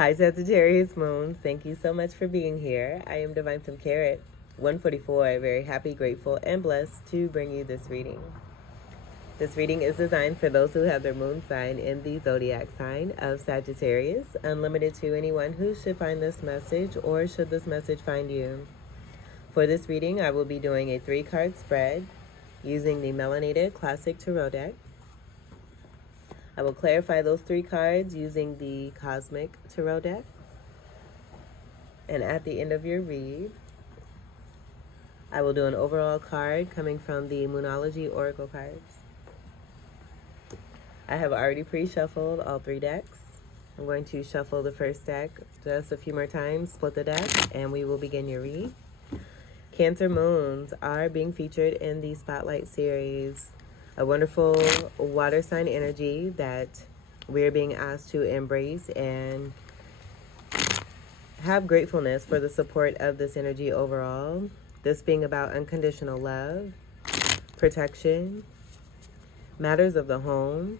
Hi, Sagittarius Moons. Thank you so much for being here. I am Divine from Carrot 144. Very happy, grateful, and blessed to bring you this reading. This reading is designed for those who have their moon sign in the zodiac sign of Sagittarius, unlimited to anyone who should find this message or should this message find you. For this reading, I will be doing a 3-card spread using the Melanated Classic Tarot deck. I will clarify those 3 cards using the Cosmic Tarot deck. And at the end of your read, I will do an overall card coming from the Moonology Oracle cards. I have already pre-shuffled all 3 decks. I'm going to shuffle the first deck just a few more times, split the deck, and we will begin your read. Cancer Moons are being featured in the Spotlight series. A wonderful water sign energy that we're being asked to embrace and have gratefulness for the support of this energy overall. This being about unconditional love, protection, matters of the home,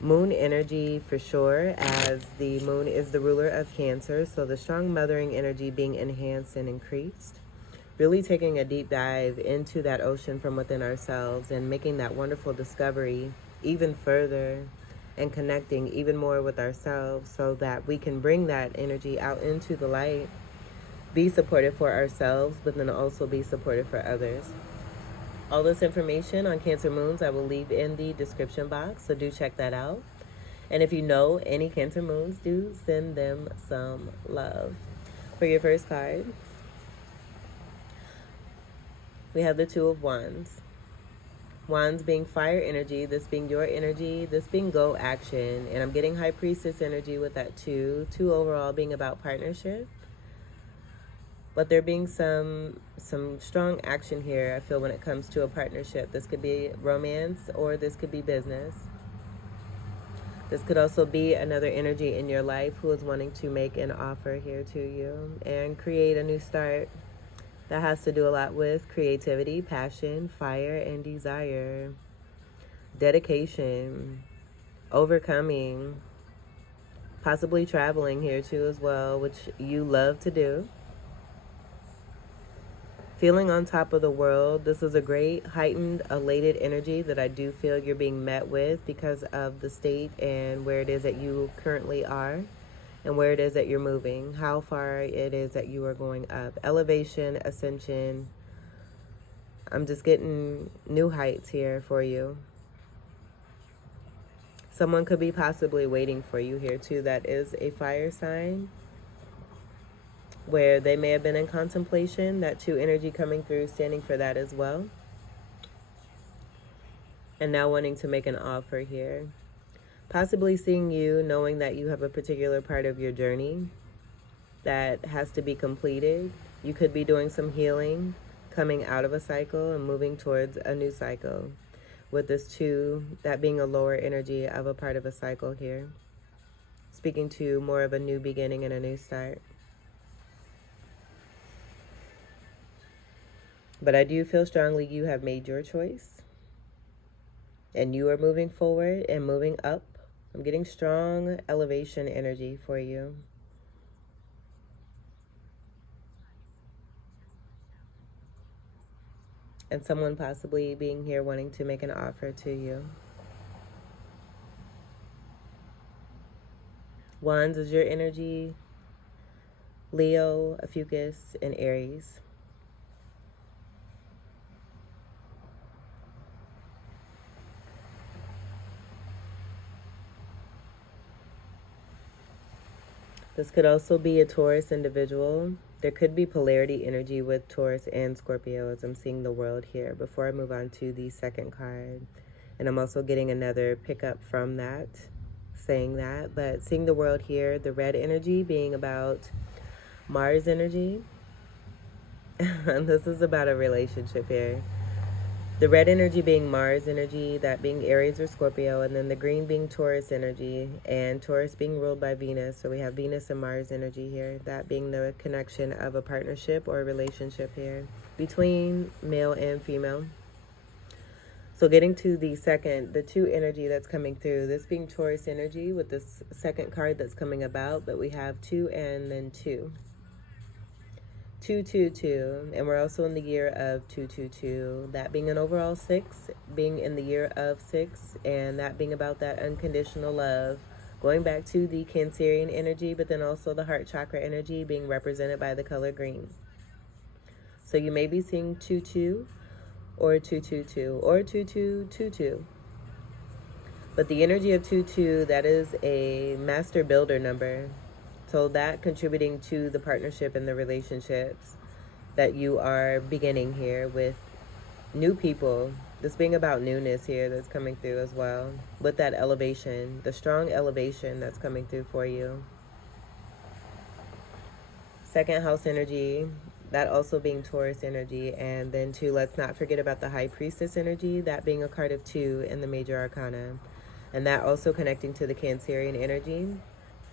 moon energy for sure, as the moon is the ruler of Cancer, so the strong mothering energy being enhanced and increased. Really taking a deep dive into that ocean from within ourselves and making that wonderful discovery even further and connecting even more with ourselves so that we can bring that energy out into the light, be supportive for ourselves, but then also be supportive for others. All this information on Cancer Moons I will leave in the description box, so do check that out. And if you know any Cancer Moons, do send them some love. For your first card, we have the 2 of Wands. Wands being fire energy, this being your energy, this being go action. And I'm getting High Priestess energy with that 2. 2 overall being about partnership. But there being some strong action here, I feel, when it comes to a partnership. This could be romance or this could be business. This could also be another energy in your life who is wanting to make an offer here to you and create a new start. That has to do a lot with creativity, passion, fire, and desire. Dedication, overcoming, possibly traveling here too as well, which you love to do. Feeling on top of the world. This is a great heightened, elated energy that I do feel you're being met with because of the state and where it is that you currently are. And where it is that you're moving, how far it is that you are going up. Elevation, ascension. I'm just getting new heights here for you. Someone could be possibly waiting for you here too. That is a fire sign where they may have been in contemplation. That 2 energy coming through, standing for that as well. And now wanting to make an offer here. Possibly seeing you, knowing that you have a particular part of your journey that has to be completed. You could be doing some healing, coming out of a cycle and moving towards a new cycle. With this 2, that being a lower energy of a part of a cycle here. Speaking to more of a new beginning and a new start. But I do feel strongly you have made your choice. And you are moving forward and moving up. I'm getting strong elevation energy for you. And someone possibly being here wanting to make an offer to you. Wands is your energy. Leo, Ophiuchus, and Aries. This could also be a Taurus individual. There could be polarity energy with Taurus and Scorpio as I'm seeing the world here before I move on to the second card. And I'm also getting another pickup from that, saying that. But seeing the world here, the red energy being about Mars energy. And this is about a relationship here. The red energy being Mars energy, that being Aries or Scorpio, and then the green being Taurus energy, and Taurus being ruled by Venus. So we have Venus and Mars energy here, that being the connection of a partnership or a relationship here between male and female. So getting to the two energy that's coming through, this being Taurus energy with this second card that's coming about, but we have 2 and then 2. 222, and we're also in the year of 222, that being an overall 6, being in the year of 6, and that being about that unconditional love, going back to the Cancerian energy, but then also the heart chakra energy being represented by the color green. So you may be seeing 22 or 222 or 2222, but the energy of 22, that is a master builder number. So that contributing to the partnership and the relationships that you are beginning here with new people. This being about newness here that's coming through as well. With that elevation, the strong elevation that's coming through for you. Second house energy, that also being Taurus energy. And then 2, let's not forget about the High Priestess energy, that being a card of 2 in the Major Arcana. And that also connecting to the Cancerian energy,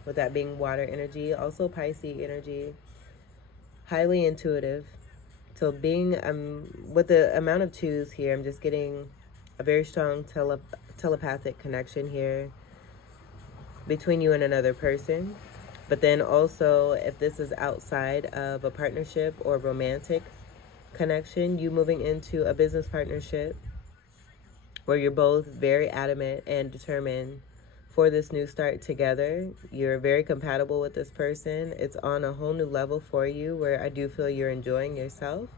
with that being water energy, also Pisces energy, highly intuitive. So being, with the amount of 2s here, I'm just getting a very strong telepathic connection here between you and another person. But then also, if this is outside of a partnership or romantic connection, you moving into a business partnership where you're both very adamant and determined for this new start together. You're very compatible with this person. It's on a whole new level for you, where I do feel you're enjoying yourself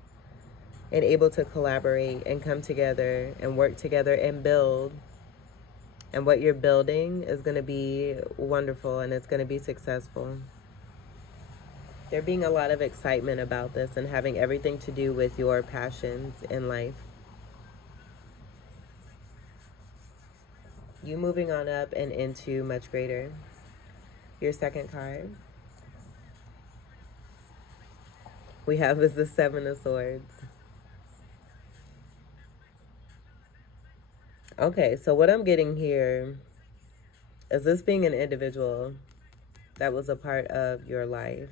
and able to collaborate and come together and work together and build. And what you're building is going to be wonderful, and it's going to be successful. There being a lot of excitement about this and having everything to do with your passions in life. You moving on up and into much greater. Your second card we have is the 7 of Swords. Okay, so what I'm getting here is this being an individual that was a part of your life,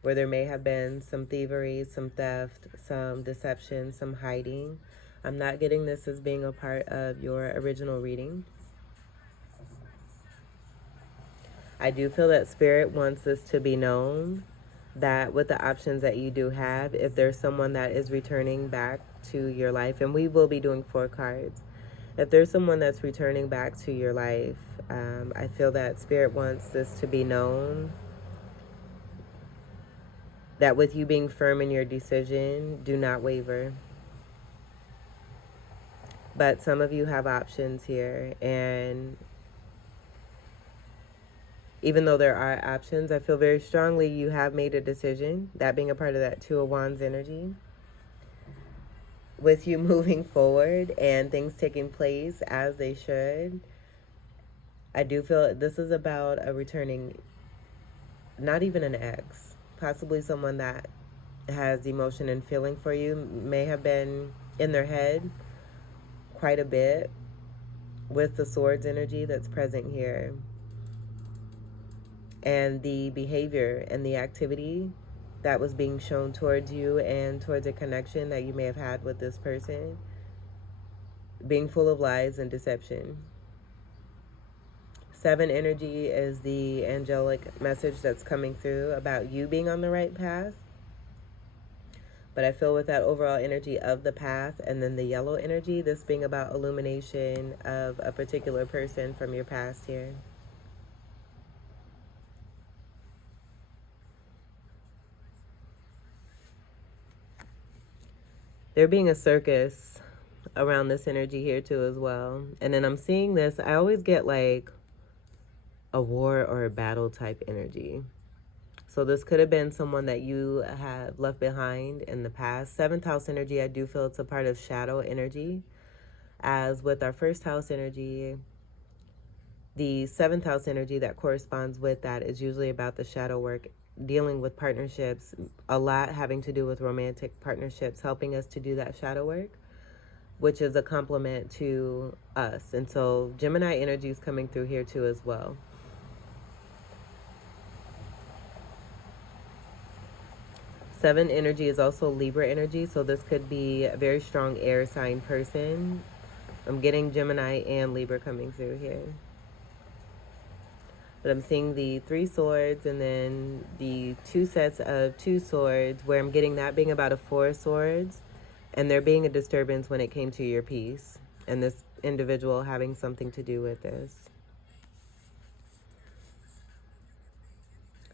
where there may have been some thievery, some theft, some deception, some hiding. I'm not getting this as being a part of your original reading. I do feel that Spirit wants this to be known, that with the options that you do have, if there's someone that is returning back to your life, and we will be doing 4 cards. If there's someone that's returning back to your life, I feel that Spirit wants this to be known, that with you being firm in your decision, do not waver. But some of you have options here, and even though there are options, I feel very strongly you have made a decision, that being a part of that 2 of Wands energy. With you moving forward and things taking place as they should, I do feel this is about a returning, not even an ex, possibly someone that has emotion and feeling for you, may have been in their head quite a bit with the Swords energy that's present here. And the behavior and the activity that was being shown towards you and towards a connection that you may have had with this person, being full of lies and deception. 7 energy is the angelic message that's coming through about you being on the right path. But I feel with that overall energy of the path, and then the yellow energy, this being about illumination of a particular person from your past here. There being a circus around this energy here too as well. And then I'm seeing this, I always get like a war or a battle type energy. So this could have been someone that you have left behind in the past. 7th house energy, I do feel it's a part of shadow energy. As with our 1st house energy, the 7th house energy that corresponds with that is usually about the shadow work, dealing with partnerships, a lot having to do with romantic partnerships, helping us to do that shadow work, which is a complement to us. And so Gemini energy is coming through here too as well. 7 energy is also Libra energy, so this could be a very strong air sign person. I'm getting Gemini and Libra coming through here. But I'm seeing the 3 swords and then the 2 sets of 2 swords, where I'm getting that being about a 4 swords, and there being a disturbance when it came to your peace, and this individual having something to do with this.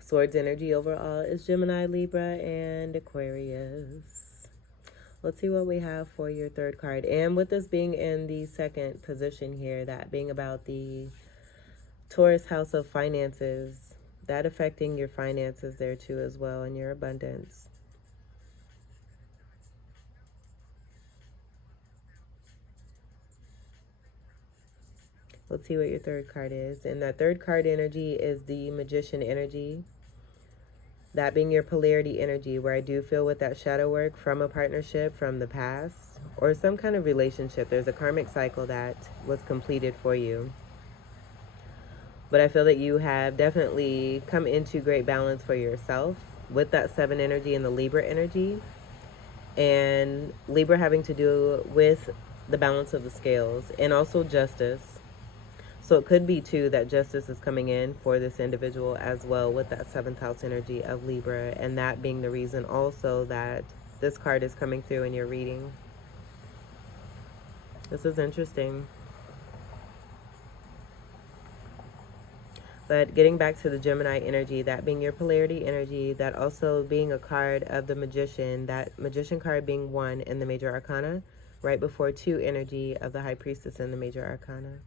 Swords energy overall is Gemini, Libra, and Aquarius. Let's see what we have for your third card. And with this being in the second position here, that being about the Taurus house of finances, that affecting your finances there too as well, and your abundance. Let's see what your third card is. And that third card energy is the Magician energy. That being your polarity energy, where I do feel with that shadow work from a partnership from the past or some kind of relationship, there's a karmic cycle that was completed for you. But I feel that you have definitely come into great balance for yourself with that 7 energy and the Libra energy. And Libra having to do with the balance of the scales and also justice. So it could be too that justice is coming in for this individual as well with that 7th house energy of Libra, and that being the reason also that this card is coming through in your reading. This is interesting. But getting back to the Gemini energy, that being your polarity energy, that also being a card of the Magician, that Magician card being 1 in the Major Arcana, right before 2 energy of the High Priestess in the Major Arcana.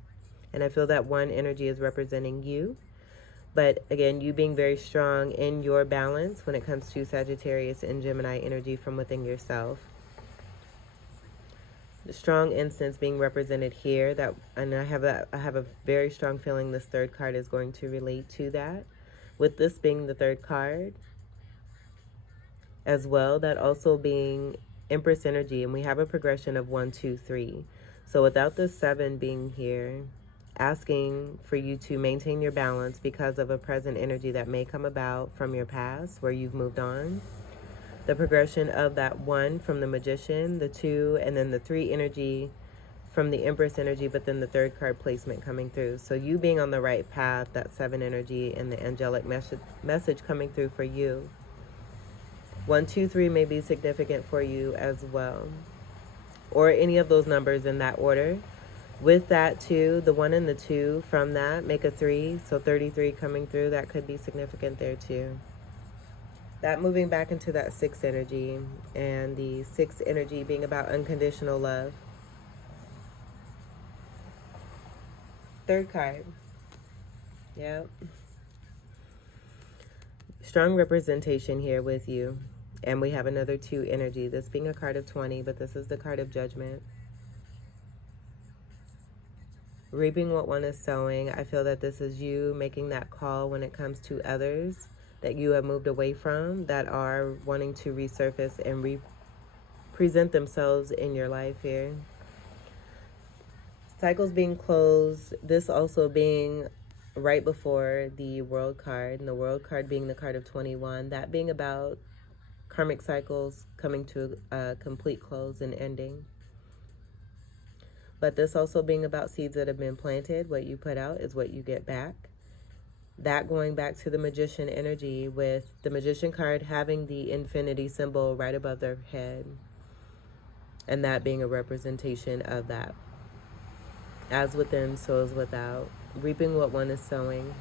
And I feel that 1 energy is representing you. But again, you being very strong in your balance when it comes to Sagittarius and Gemini energy from within yourself. The strong instance being represented here, that, and I have a very strong feeling this third card is going to relate to that. With this being the third card as well, that also being Empress energy, and we have a progression of 1, 2, 3. So without the 7 being here, asking for you to maintain your balance because of a present energy that may come about from your past where you've moved on. The progression of that 1 from the Magician, the 2, and then the 3 energy from the Empress energy, but then the third card placement coming through. So you being on the right path, that 7 energy and the angelic message coming through for you. 1, 2, 3 may be significant for you as well, or any of those numbers in that order. With that too, the 1 and the 2 from that make a 3, so 33 coming through, that could be significant there too. That moving back into that 6 energy, and the 6 energy being about unconditional love. Third card. Yep. Strong representation here with you. And we have another 2 energy, this being a card of 20, but this is the card of judgment. Reaping what one is sowing. I feel that this is you making that call when it comes to others that you have moved away from, that are wanting to resurface and present themselves in your life here. Cycles being closed. This also being right before the World card, and the World card being the card of 21. That being about karmic cycles coming to a complete close and ending. But this also being about seeds that have been planted. What you put out is what you get back. That going back to the Magician energy, with the Magician card having the infinity symbol right above their head. And that being a representation of that. As within, so is without. Reaping what one is sowing.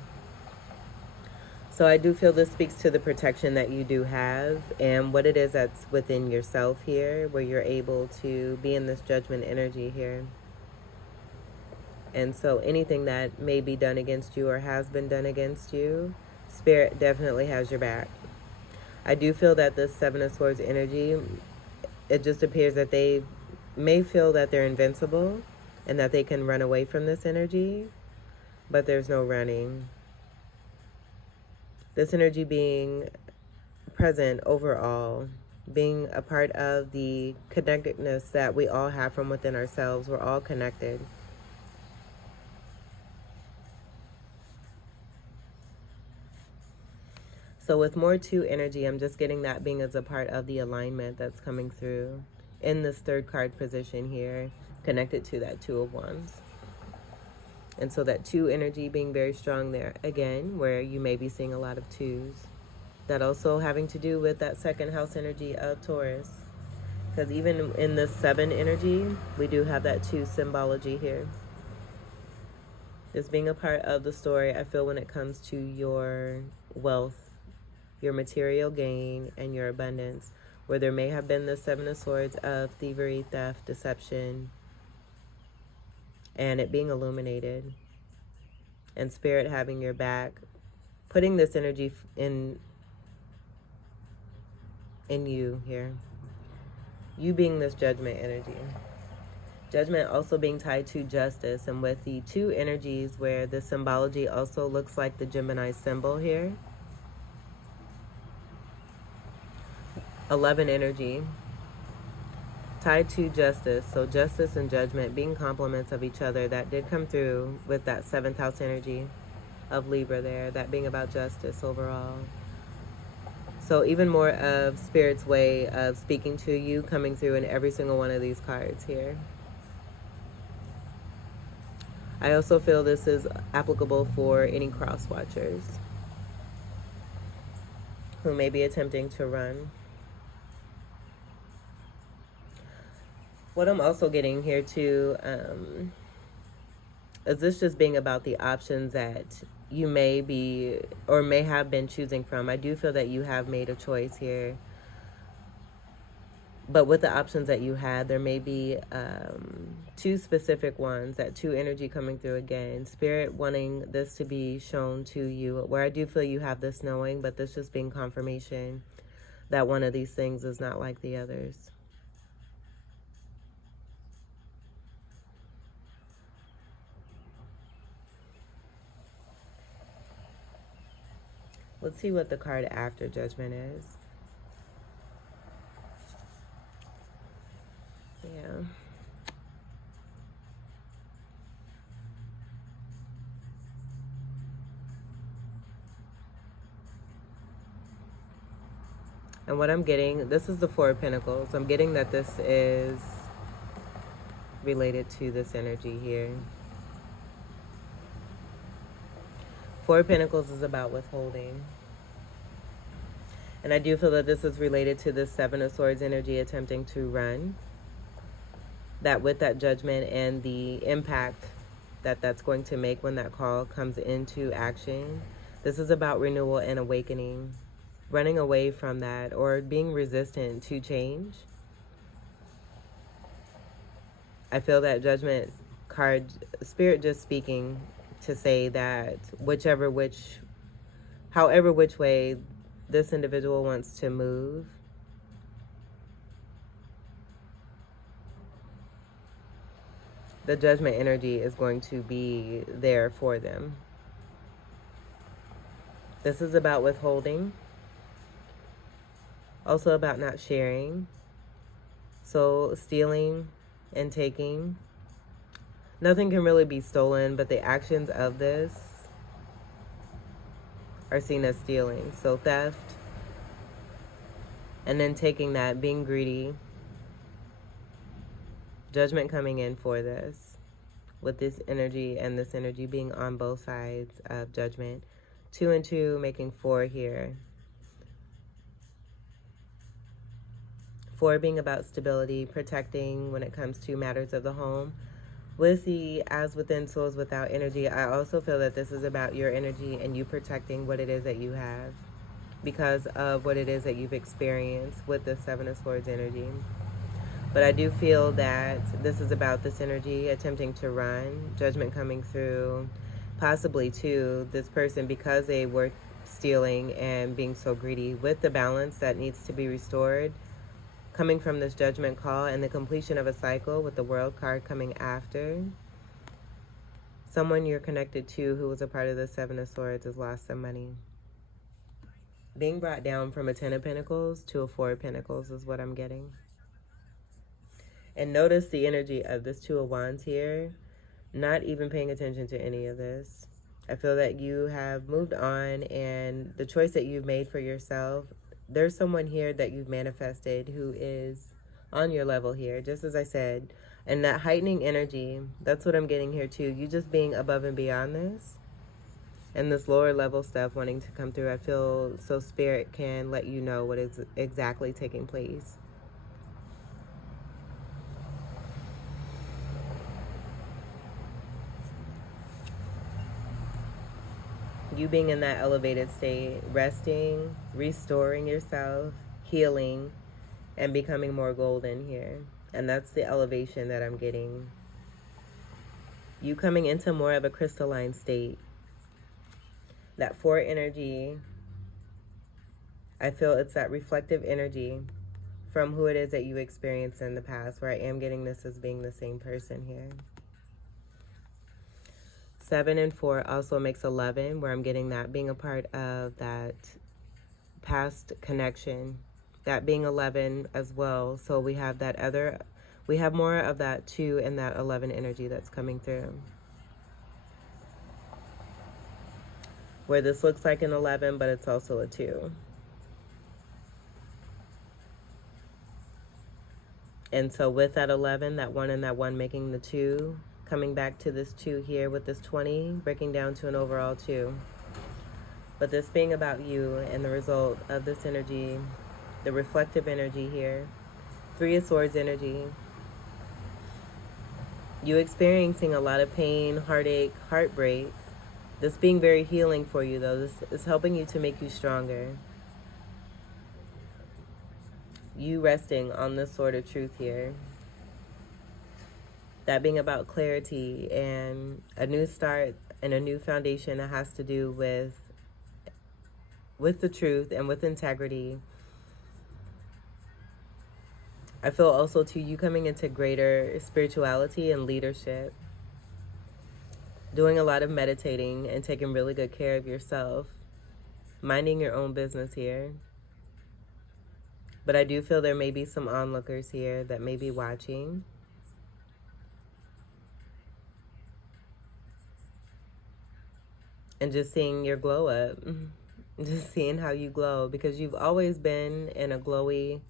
So I do feel this speaks to the protection that you do have and what it is that's within yourself here, where you're able to be in this judgment energy here. And so anything that may be done against you or has been done against you, Spirit definitely has your back. I do feel that this 7 of Swords energy, it just appears that they may feel that they're invincible and that they can run away from this energy, but there's no running. This energy being present overall, being a part of the connectedness that we all have from within ourselves. We're all connected. So with more 2 energy, I'm just getting that being as a part of the alignment that's coming through in this 3rd card position here, connected to that 2 of Wands. And so that 2 energy being very strong there, again, where you may be seeing a lot of 2s. That also having to do with that 2nd house energy of Taurus. Because even in this 7 energy, we do have that 2 symbology here. This being a part of the story, I feel, when it comes to your wealth, your material gain, and your abundance, where there may have been the 7 of Swords of thievery, theft, deception, and it being illuminated, and Spirit having your back, putting this energy in you here. You being this judgment energy. Judgment also being tied to justice, and with the 2 energies where the symbology also looks like the Gemini symbol here. 11 energy tied to justice. So justice and judgment being complements of each other. That did come through with that 7th house energy of Libra there. That being about justice overall. So even more of Spirit's way of speaking to you coming through in every single one of these cards here. I also feel this is applicable for any cross watchers who may be attempting to run. What I'm also getting here too is this just being about the options that you may be or may have been choosing from. I do feel that you have made a choice here. But with the options that you had, there may be 2 specific ones, that 2 energy coming through again. Spirit wanting this to be shown to you, where I do feel you have this knowing, but this just being confirmation that one of these things is not like the others. Let's see what the card after Judgment is. Yeah. And what I'm getting, this is the 4 of Pentacles. I'm getting that this is related to this energy here. 4 of Pentacles is about withholding. And I do feel that this is related to the 7 of Swords energy attempting to run. That with that judgment and the impact that that's going to make when that call comes into action. This is about renewal and awakening. Running away from that or being resistant to change. I feel that Judgment card, Spirit just speaking to say that however which way this individual wants to move, the Judgment energy is going to be there for them. This is about withholding. Also about not sharing. So stealing and taking. Nothing can really be stolen, but the actions of this are seen as stealing. So theft. And then taking that, being greedy. Judgment coming in for this. With this energy and this energy being on both sides of Judgment. 2 and 2 making 4 here. 4 being about stability, protecting when it comes to matters of the home. With the as within, so as without energy, I also feel that this is about your energy and you protecting what it is that you have because of what it is that you've experienced with the 7 of Swords energy. But I do feel that this is about this energy attempting to run, Judgment coming through, possibly too, this person, because they were stealing and being so greedy, with the balance that needs to be restored, coming from this Judgment call and the completion of a cycle with the World card coming after. Someone you're connected to who was a part of the 7 of Swords has lost some money. Being brought down from a 10 of Pentacles to a 4 of Pentacles is what I'm getting. And notice the energy of this 2 of Wands here. Not even paying attention to any of this. I feel that you have moved on, and the choice that you've made for yourself, there's someone here that you've manifested who is on your level here, just as I said. And that heightening energy, that's what I'm getting here too. You just being above and beyond this, and this lower level stuff wanting to come through. I feel so spirit can let you know what is exactly taking place. You being in that elevated state, resting, restoring yourself, healing, and becoming more golden here. And that's the elevation that I'm getting. You coming into more of a crystalline state. That 4 energy, I feel it's that reflective energy from who it is that you experienced in the past, where I am getting this as being the same person here. 7 and 4 also makes 11, where I'm getting that being a part of that past connection, that being 11 as well. So we have that other, we have more of that 2 and that 11 energy that's coming through. Where this looks like an 11, but it's also a 2. And so with that 11, that 1 and that 1 making the 2, coming back to this 2 here with this 20, breaking down to an overall 2. But this being about you and the result of this energy, the reflective energy here, 3 of Swords energy, you experiencing a lot of pain, heartache, heartbreak. This being very healing for you, though. This is helping you to make you stronger. You resting on this sort of truth here. That being about clarity and a new start and a new foundation that has to do with the truth and with integrity. I feel also, too, you coming into greater spirituality and leadership. Doing a lot of meditating and taking really good care of yourself. Minding your own business here. But I do feel there may be some onlookers here that may be watching. And just seeing your glow up. Just seeing how you glow. Because you've always been in a glowy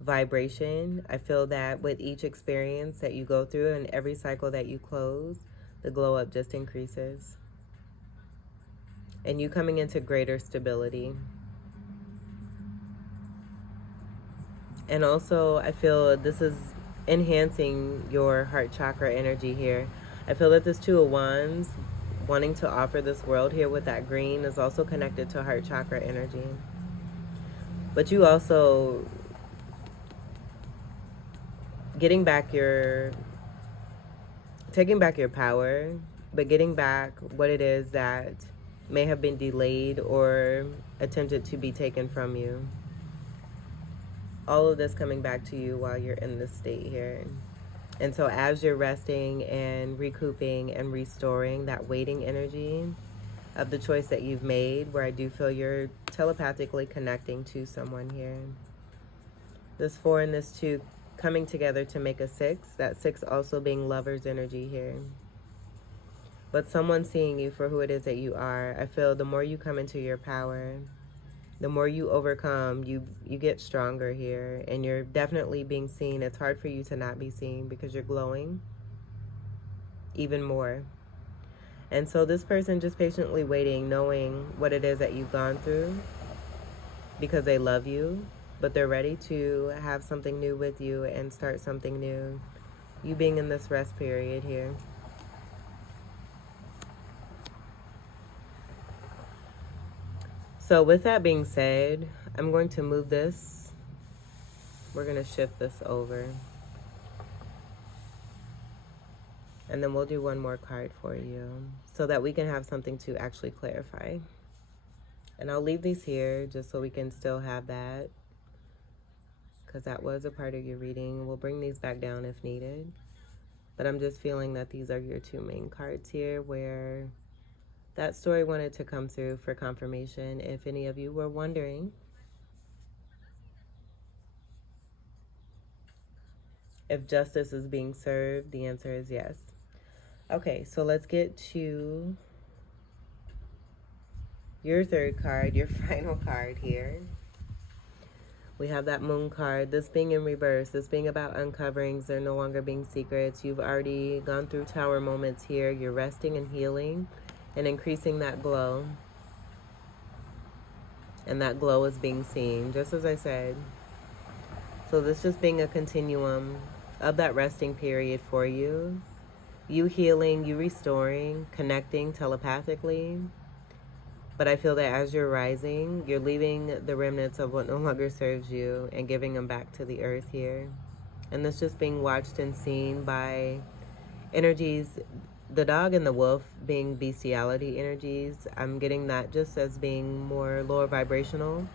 vibration. I feel that with each experience that you go through and every cycle that you close, the glow up just increases. And you coming into greater stability. And also, I feel this is enhancing your heart chakra energy here. I feel that this 2 of Wands, wanting to offer this world here with that green, is also connected to heart chakra energy. But you also taking back your power, but getting back what it is that may have been delayed or attempted to be taken from you. All of this coming back to you while you're in this state here. And so as you're resting and recouping and restoring that waiting energy of the choice that you've made, where I do feel you're telepathically connecting to someone here. This 4 and this 2 coming together to make a 6. That 6 also being lover's energy here. But someone seeing you for who it is that you are. I feel the more you come into your power, the more you overcome, you get stronger here. And you're definitely being seen. It's hard for you to not be seen because you're glowing even more. And so this person just patiently waiting, knowing what it is that you've gone through, because they love you, but they're ready to have something new with you and start something new. You being in this rest period here. So with that being said, I'm going to move this. We're going to shift this over. And then we'll do one more card for you so that we can have something to actually clarify. And I'll leave these here just so we can still have that, because that was a part of your reading. We'll bring these back down if needed. But I'm just feeling that these are your 2 main cards here, where that story wanted to come through for confirmation. If any of you were wondering if justice is being served, the answer is yes. Okay, so let's get to your third card, your final card here. We have that moon card, this being in reverse, this being about uncoverings, there no longer being secrets. You've already gone through tower moments here. You're resting and healing and increasing that glow. And that glow is being seen, just as I said. So this just being a continuum of that resting period for you. You healing, you restoring, connecting telepathically. But I feel that as you're rising, you're leaving the remnants of what no longer serves you and giving them back to the earth here. And this just being watched and seen by energies, the dog and the wolf being bestiality energies. I'm getting that just as being more lower vibrational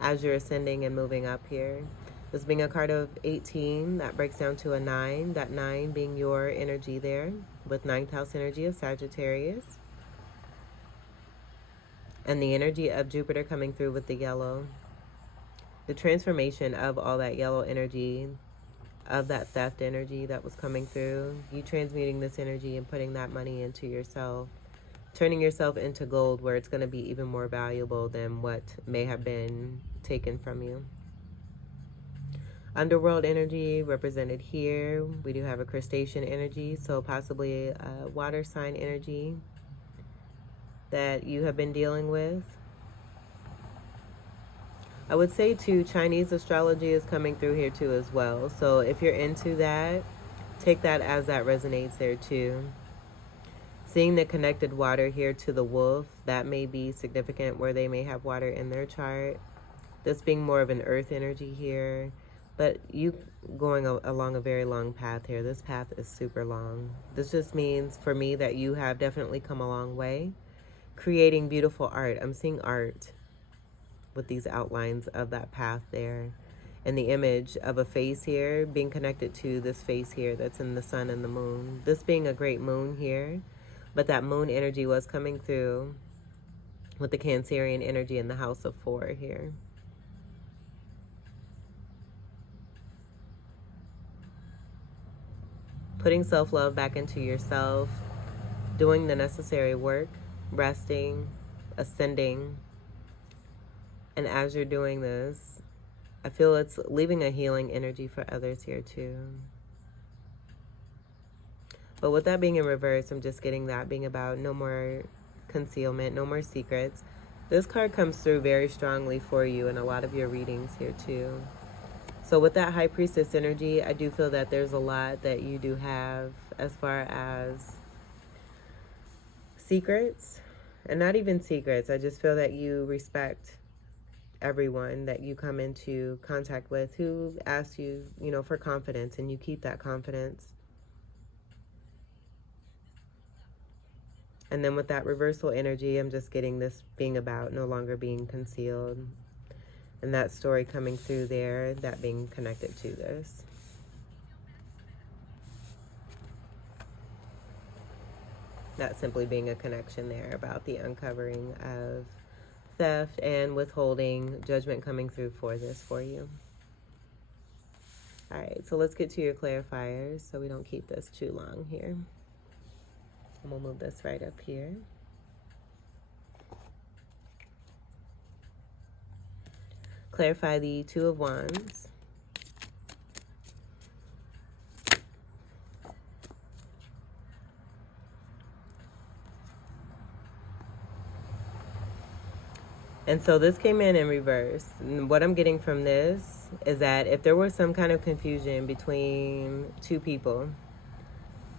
as you're ascending and moving up here. This being a card of 18, that breaks down to a 9. That 9 being your energy there with 9th house energy of Sagittarius. And the energy of Jupiter coming through with the yellow. The transformation of all that yellow energy, of that theft energy that was coming through. You transmuting this energy and putting that money into yourself. Turning yourself into gold where it's going to be even more valuable than what may have been taken from you. Underworld energy represented here. We do have a crustacean energy, so possibly a water sign energy that you have been dealing with. I would say too, Chinese astrology is coming through here too as well. So if you're into that, take that as that resonates there too. Seeing the connected water here to the wolf, that may be significant where they may have water in their chart. This being more of an earth energy here. But you going along a very long path here. This path is super long. This just means for me that you have definitely come a long way. Creating beautiful art. I'm seeing art with these outlines of that path there. And the image of a face here being connected to this face here that's in the sun and the moon. This being a great moon here. But that moon energy was coming through with the Cancerian energy in the house of 4 here. Putting self-love back into yourself, doing the necessary work, resting, ascending. And as you're doing this, I feel it's leaving a healing energy for others here too. But with that being in reverse, I'm just getting that being about no more concealment, no more secrets. This card comes through very strongly for you in a lot of your readings here too. So with that High Priestess energy, I do feel that there's a lot that you do have as far as secrets. And not even secrets. I just feel that you respect everyone that you come into contact with who asks you, for confidence, and you keep that confidence. And then with that reversal energy, I'm just getting this being about no longer being concealed. And that story coming through there, that being connected to this. That simply being a connection there about the uncovering of theft and withholding, judgment coming through for this for you. All right, so let's get to your clarifiers so we don't keep this too long here. And we'll move this right up here. Clarify the Two of Wands. And so this came in reverse. And what I'm getting from this is that if there was some kind of confusion between two people,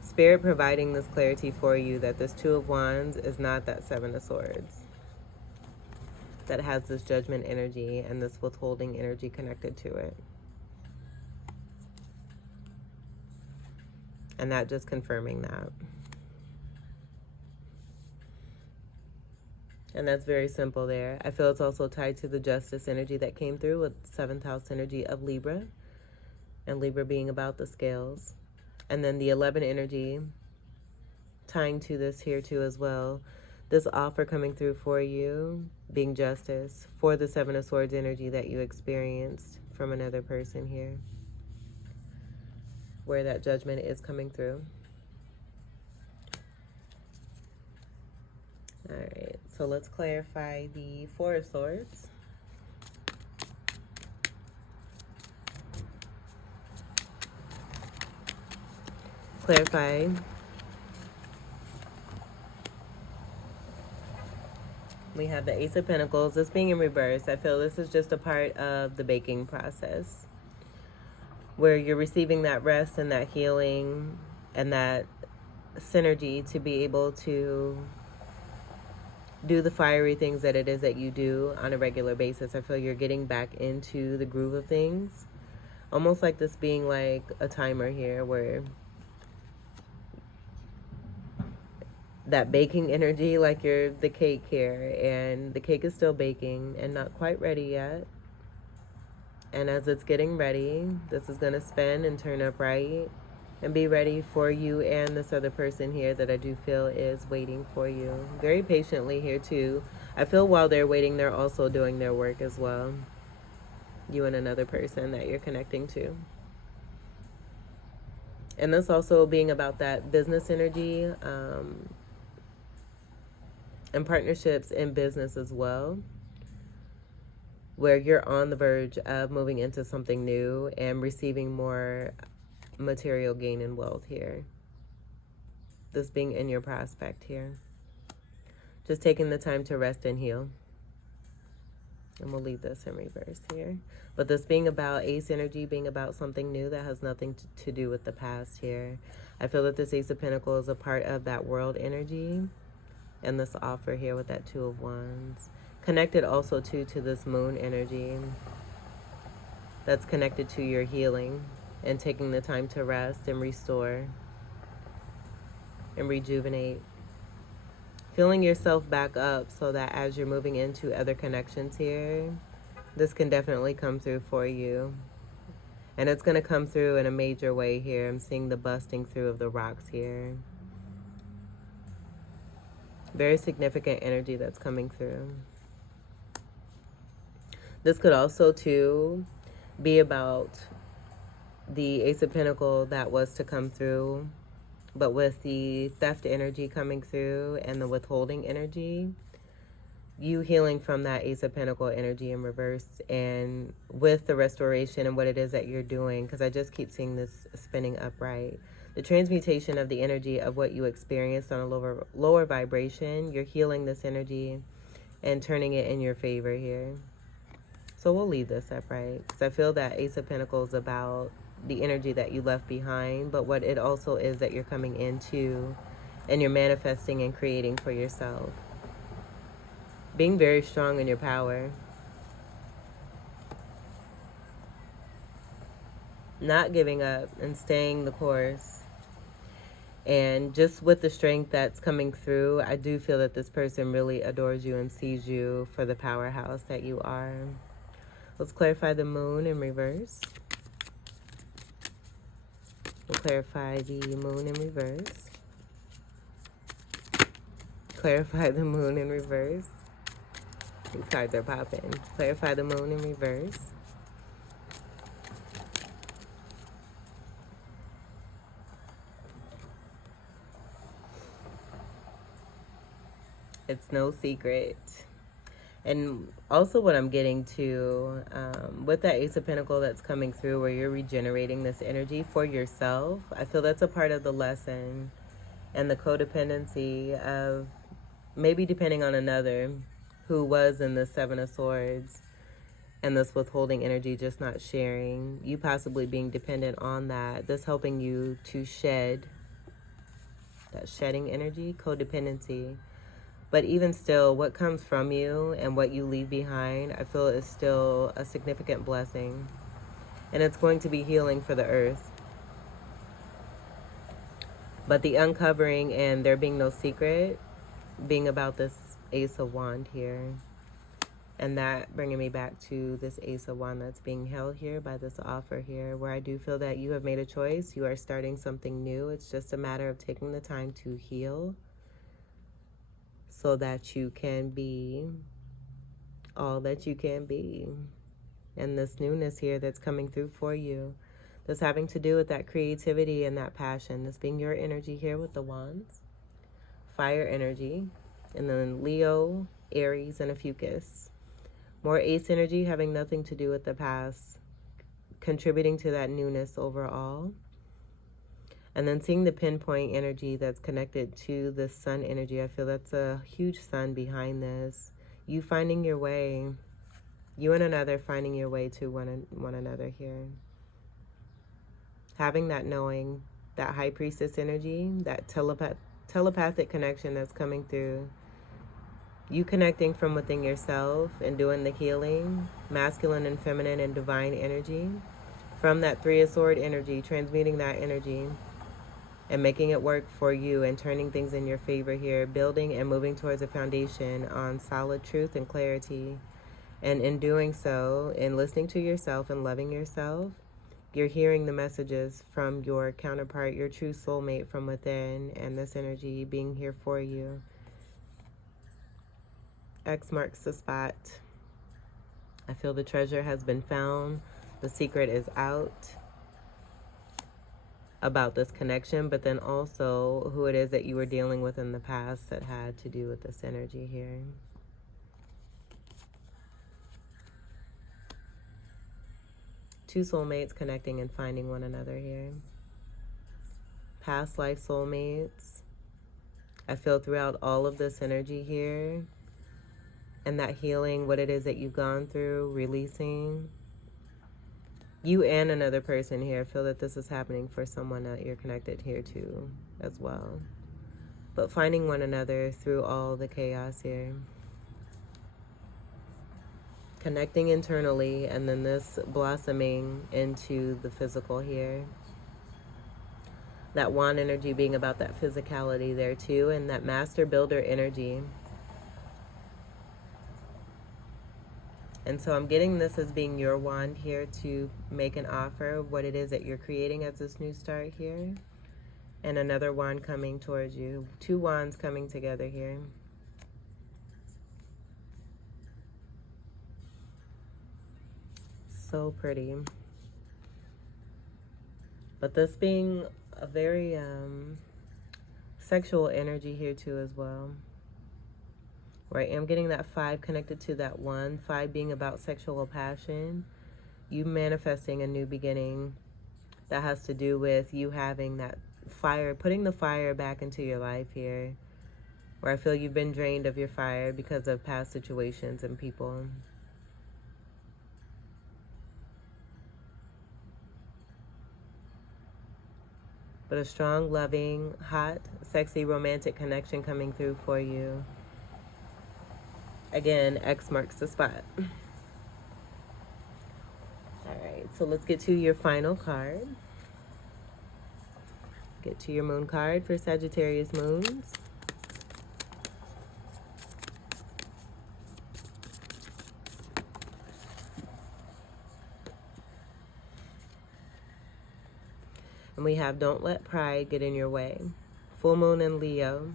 Spirit providing this clarity for you that this Two of Wands is not that Seven of Swords that has this judgment energy and this withholding energy connected to it. And that just confirming that. And that's very simple there. I feel it's also tied to the Justice energy that came through with 7th house energy of Libra. And Libra being about the scales. And then the 11 energy tying to this here too as well. This offer coming through for you, being justice for the 7 of Swords energy that you experienced from another person here. Where that judgment is coming through. All right, so let's clarify the Four of Swords. Clarify we have the Ace of Pentacles. This being in reverse, I feel this is just a part of the baking process where you're receiving that rest and that healing and that synergy to be able to do the fiery things that it is that you do on a regular basis. I feel you're getting back into the groove of things. Almost like this being like a timer here where that baking energy, like you're the cake here and the cake is still baking and not quite ready yet. And as it's getting ready, this is going to spin and turn upright and be ready for you and this other person here that I do feel is waiting for you. Very patiently here too. I feel while they're waiting, they're also doing their work as well. You and another person that you're connecting to. And this also being about that business energy and partnerships in business as well, where you're on the verge of moving into something new and receiving more material gain and wealth here. This being in your prospect here. Just taking the time to rest and heal. And we'll leave this in reverse here. But this being about Ace energy, being about something new that has nothing to do with the past here. I feel that this Ace of Pentacles is a part of that world energy. And this offer here with that Two of Wands. Connected also to this moon energy. That's connected to your healing and taking the time to rest and restore and rejuvenate. Feeling yourself back up so that as you're moving into other connections here, this can definitely come through for you. And it's going to come through in a major way here. I'm seeing the busting through of the rocks here. Very significant energy that's coming through. This could also, too, be about the Ace of Pentacles that was to come through, but with the theft energy coming through and the withholding energy, you healing from that Ace of Pentacles energy in reverse, and with the restoration and what it is that you're doing, because I just keep seeing this spinning upright. The transmutation of the energy of what you experienced on a lower vibration, you're healing this energy and turning it in your favor here. So we'll leave this upright because I feel that Ace of Pentacles is about the energy that you left behind, but what it also is that you're coming into and you're manifesting and creating for yourself. Being very strong in your power. Not giving up and staying the course. And just with the strength that's coming through, I do feel that this person really adores you and sees you for the powerhouse that you are. Let's clarify the moon in reverse. We'll clarify the moon in reverse. Clarify the moon in reverse. These cards are popping. Clarify the moon in reverse. It's no secret. And also what I'm getting to, with that Ace of Pentacles that's coming through where you're regenerating this energy for yourself, I feel that's a part of the lesson and the codependency of maybe depending on another who was in the Seven of Swords and this withholding energy, just not sharing, you possibly being dependent on that, this helping you to shed that shedding energy, codependency. But even still, what comes from you and what you leave behind, I feel is still a significant blessing. And it's going to be healing for the earth. But the uncovering and there being no secret, being about this Ace of Wands here. And that bringing me back to this Ace of Wands that's being held here by this offer here, where I do feel that you have made a choice. You are starting something new. It's just a matter of taking the time to heal so that you can be all that you can be. And this newness here that's coming through for you, that's having to do with that creativity and that passion. This being your energy here with the wands. Fire energy. And then Leo, Aries, and Ophiuchus. More ace energy having nothing to do with the past, contributing to that newness overall. And then seeing the pinpoint energy that's connected to the sun energy, I feel that's a huge sun behind this. You finding your way, you and another finding your way to one another here. Having that knowing, that high priestess energy, that telepathic connection that's coming through. You connecting from within yourself and doing the healing, masculine and feminine and divine energy. From that Three of Swords energy, transmuting that energy and making it work for you and turning things in your favor here. Building and moving towards a foundation on solid truth and clarity. And in doing so, in listening to yourself and loving yourself, you're hearing the messages from your counterpart, your true soulmate from within, and this energy being here for you. X marks the spot. I feel the treasure has been found. The secret is out about this connection, but then also who it is that you were dealing with in the past that had to do with this energy here. Two soulmates connecting and finding one another here. Past life soulmates. I feel throughout all of this energy here, and that healing, what it is that you've gone through, releasing. You and another person here, feel that this is happening for someone that you're connected here to as well. But finding one another through all the chaos here. Connecting internally, and then this blossoming into the physical here. That wand energy being about that physicality there too, and that master builder energy. And so I'm getting this as being your wand here to make an offer of what it is that you're creating as this new start here. And another wand coming towards you. Two wands coming together here. So pretty. But this being a very sexual energy here too as well. Right, I'm getting that 5 connected to that 1. 5 being about sexual passion. You manifesting a new beginning that has to do with you having that fire, putting the fire back into your life here. Where I feel you've been drained of your fire because of past situations and people. But a strong, loving, hot, sexy, romantic connection coming through for you. Again, X marks the spot. All right, so let's get to your final card. Get to your moon card for Sagittarius Moons. And we have Don't Let Pride Get in Your Way. Full moon in Leo.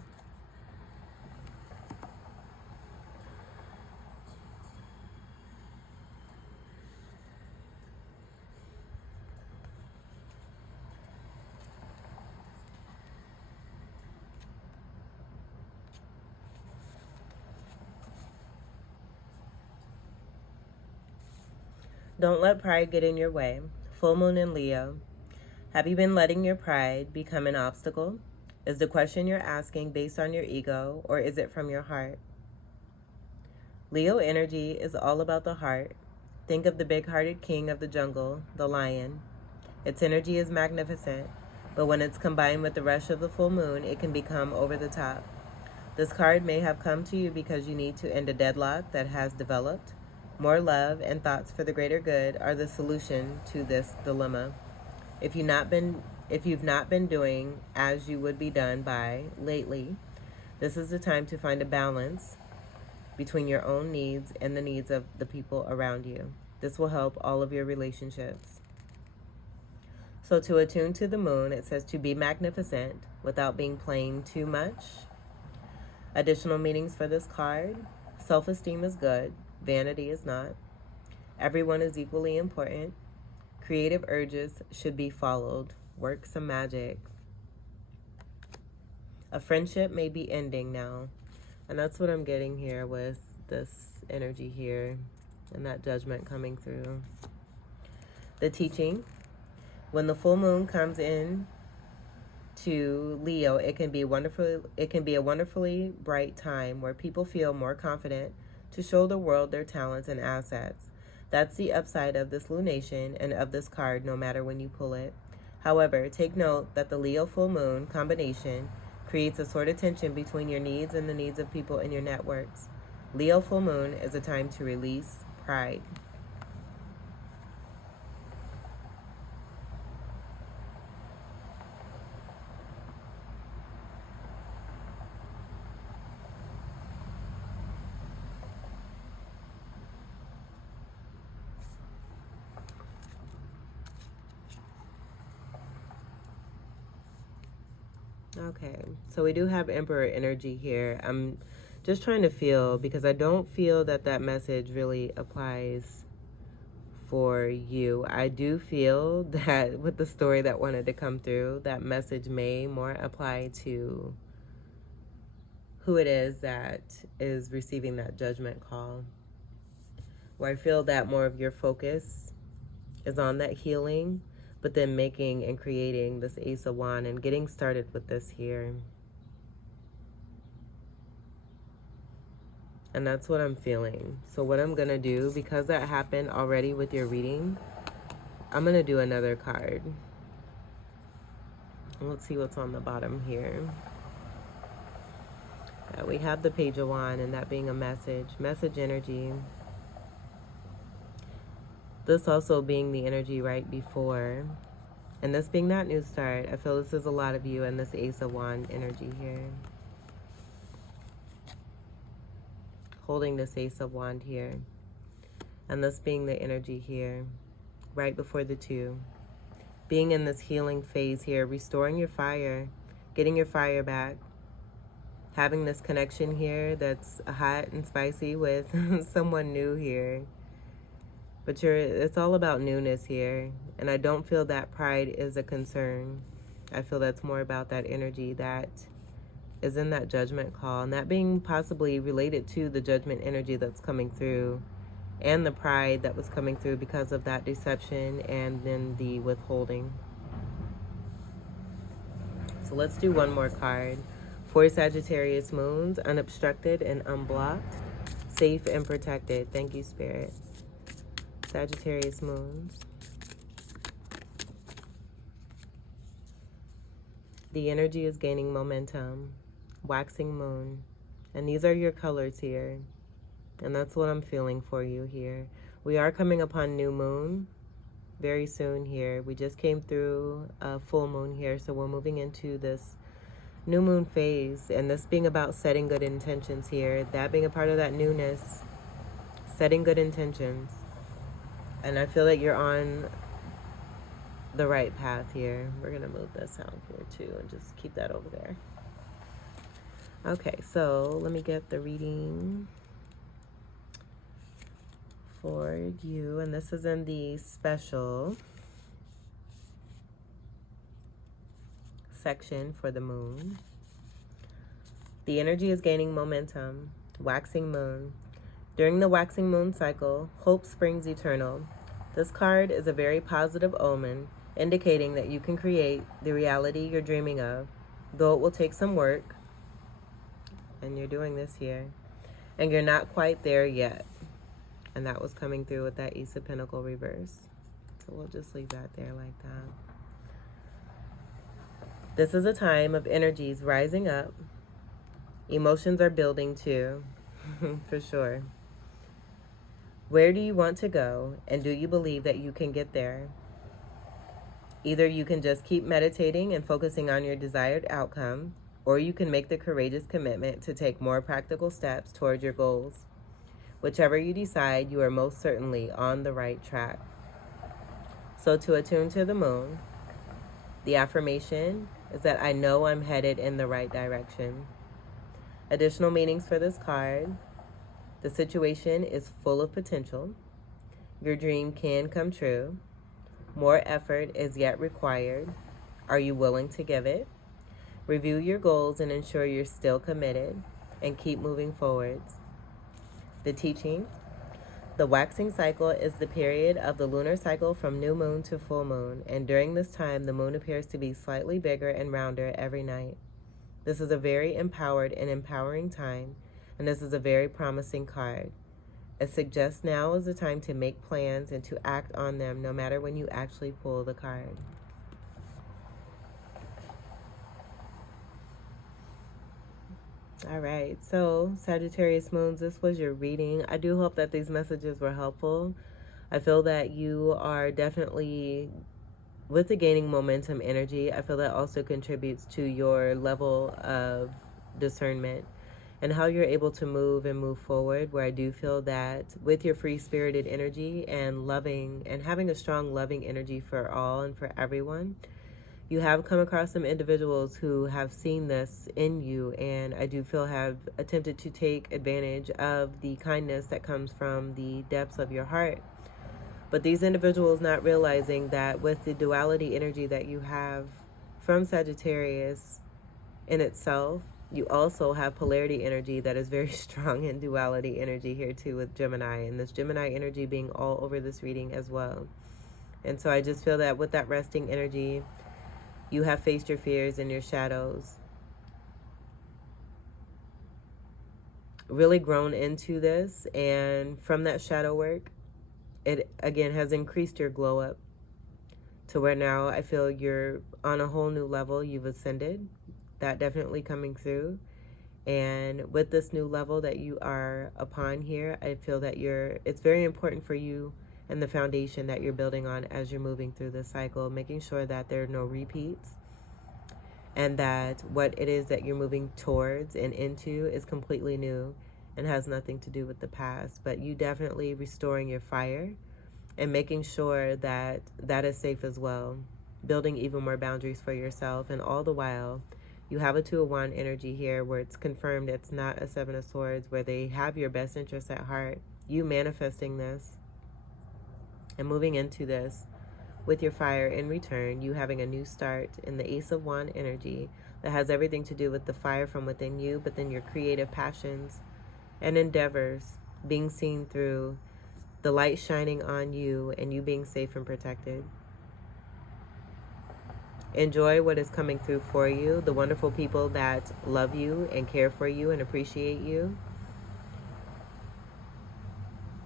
Don't let pride get in your way. Full moon in Leo. Have you been letting your pride become an obstacle? Is the question you're asking based on your ego, or is it from your heart? Leo energy is all about the heart. Think of the big-hearted king of the jungle, the lion. Its energy is magnificent, but when it's combined with the rush of the full moon, it can become over the top. This card may have come to you because you need to end a deadlock that has developed. More love and thoughts for the greater good are the solution to this dilemma. If you've not been doing as you would be done by lately, this is the time to find a balance between your own needs and the needs of the people around you. This will help all of your relationships. So to attune to the moon, it says to be magnificent without being plain too much. Additional meanings for this card. Self-esteem is good. Vanity is not. Everyone is equally important. Creative urges should be followed. Work some magic. A friendship may be ending now. And that's what I'm getting here with this energy here and that judgment coming through. The teaching. When the full moon comes in to Leo, it can be a wonderfully bright time where people feel more confident to show the world their talents and assets. That's the upside of this lunation and of this card, no matter when you pull it. However, take note that the Leo full moon combination creates a sort of tension between your needs and the needs of people in your networks. Leo full moon is a time to release pride. Okay, so we do have Emperor energy here. I'm just trying to feel, because I don't feel that that message really applies for you. I do feel that with the story that wanted to come through, that message may more apply to who it is that is receiving that judgment call. Where I feel that more of your focus is on that healing, but then making and creating this Ace of Wands and getting started with this here. And that's what I'm feeling. So what I'm going to do, because that happened already with your reading, I'm going to do another card. Let's see what's on the bottom here. We have the Page of Wands, and that being a message energy. This also being the energy right before. And this being that new start, I feel this is a lot of you and this Ace of Wands energy here. Holding this Ace of Wands here. And this being the energy here, right before the two. Being in this healing phase here, restoring your fire, getting your fire back. Having this connection here that's hot and spicy with someone new here. But it's all about newness here. And I don't feel that pride is a concern. I feel that's more about that energy that is in that judgment call. And that being possibly related to the judgment energy that's coming through. And the pride that was coming through because of that deception and then the withholding. So let's do one more card. For Sagittarius Moons, unobstructed and unblocked, safe and protected. Thank you, Spirit. Sagittarius Moons. The energy is gaining momentum. Waxing moon. And these are your colors here. And that's what I'm feeling for you here. We are coming upon new moon very soon here. We just came through a full moon here. So we're moving into this new moon phase. And this being about setting good intentions here. That being a part of that newness. Setting good intentions. And I feel that you're on the right path here. We're going to move this out here too and just keep that over there. Okay, so let me get the reading for you. And this is in the special section for the moon. The energy is gaining momentum. Waxing moon. During the waxing moon cycle, hope springs eternal. This card is a very positive omen, indicating that you can create the reality you're dreaming of, though it will take some work. And you're doing this here. And you're not quite there yet. And that was coming through with that Ace of Pentacles reverse. So we'll just leave that there like that. This is a time of energies rising up. Emotions are building too, for sure. Where do you want to go, and do you believe that you can get there? Either you can just keep meditating and focusing on your desired outcome, or you can make the courageous commitment to take more practical steps toward your goals. Whichever you decide, you are most certainly on the right track. So to attune to the moon, the affirmation is that I know I'm headed in the right direction. Additional meanings for this card. The situation is full of potential. Your dream can come true. More effort is yet required. Are you willing to give it? Review your goals and ensure you're still committed. and keep moving forwards. The teaching. The waxing cycle is the period of the lunar cycle from new moon to full moon, and during this time, the moon appears to be slightly bigger and rounder every night. This is a very empowered and empowering time, and this is a very promising card. It suggests now is the time to make plans and to act on them, no matter when you actually pull the card. All right, so Sagittarius Moons, this was your reading. I do hope that these messages were helpful. I feel that you are definitely, with the gaining momentum energy, I feel that also contributes to your level of discernment and how you're able to move and move forward, where I do feel that with your free-spirited energy and loving and having a strong loving energy for all and for everyone, you have come across some individuals who have seen this in you, and I do feel have attempted to take advantage of the kindness that comes from the depths of your heart. But these individuals not realizing that with the duality energy that you have from Sagittarius in itself, you also have polarity energy that is very strong in duality energy here too with Gemini, and this Gemini energy being all over this reading as well. And so I just feel that with that resting energy, you have faced your fears and your shadows, really grown into this, and from that shadow work, it again has increased your glow up to where now I feel you're on a whole new level. You've ascended, that definitely coming through. And with this new level that you are upon here, I feel that it's very important for you and the foundation that you're building on as you're moving through this cycle, making sure that there are no repeats, and that what it is that you're moving towards and into is completely new and has nothing to do with the past. But you definitely restoring your fire and making sure that that is safe as well, building even more boundaries for yourself. And all the while, you have a Two of Wands energy here where it's confirmed it's not a Seven of Swords, where they have your best interests at heart. You manifesting this and moving into this with your fire in return, you having a new start in the Ace of Wands energy that has everything to do with the fire from within you, but then your creative passions and endeavors being seen through, the light shining on you, and you being safe and protected. Enjoy what is coming through for you, the wonderful people that love you and care for you and appreciate you.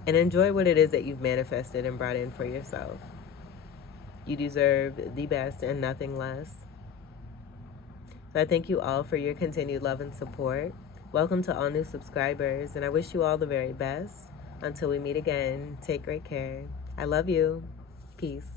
And enjoy what it is that you've manifested and brought in for yourself. You deserve the best and nothing less. So I thank you all for your continued love and support. Welcome to all new subscribers, and I wish you all the very best. Until we meet again, take great care. I love you. Peace.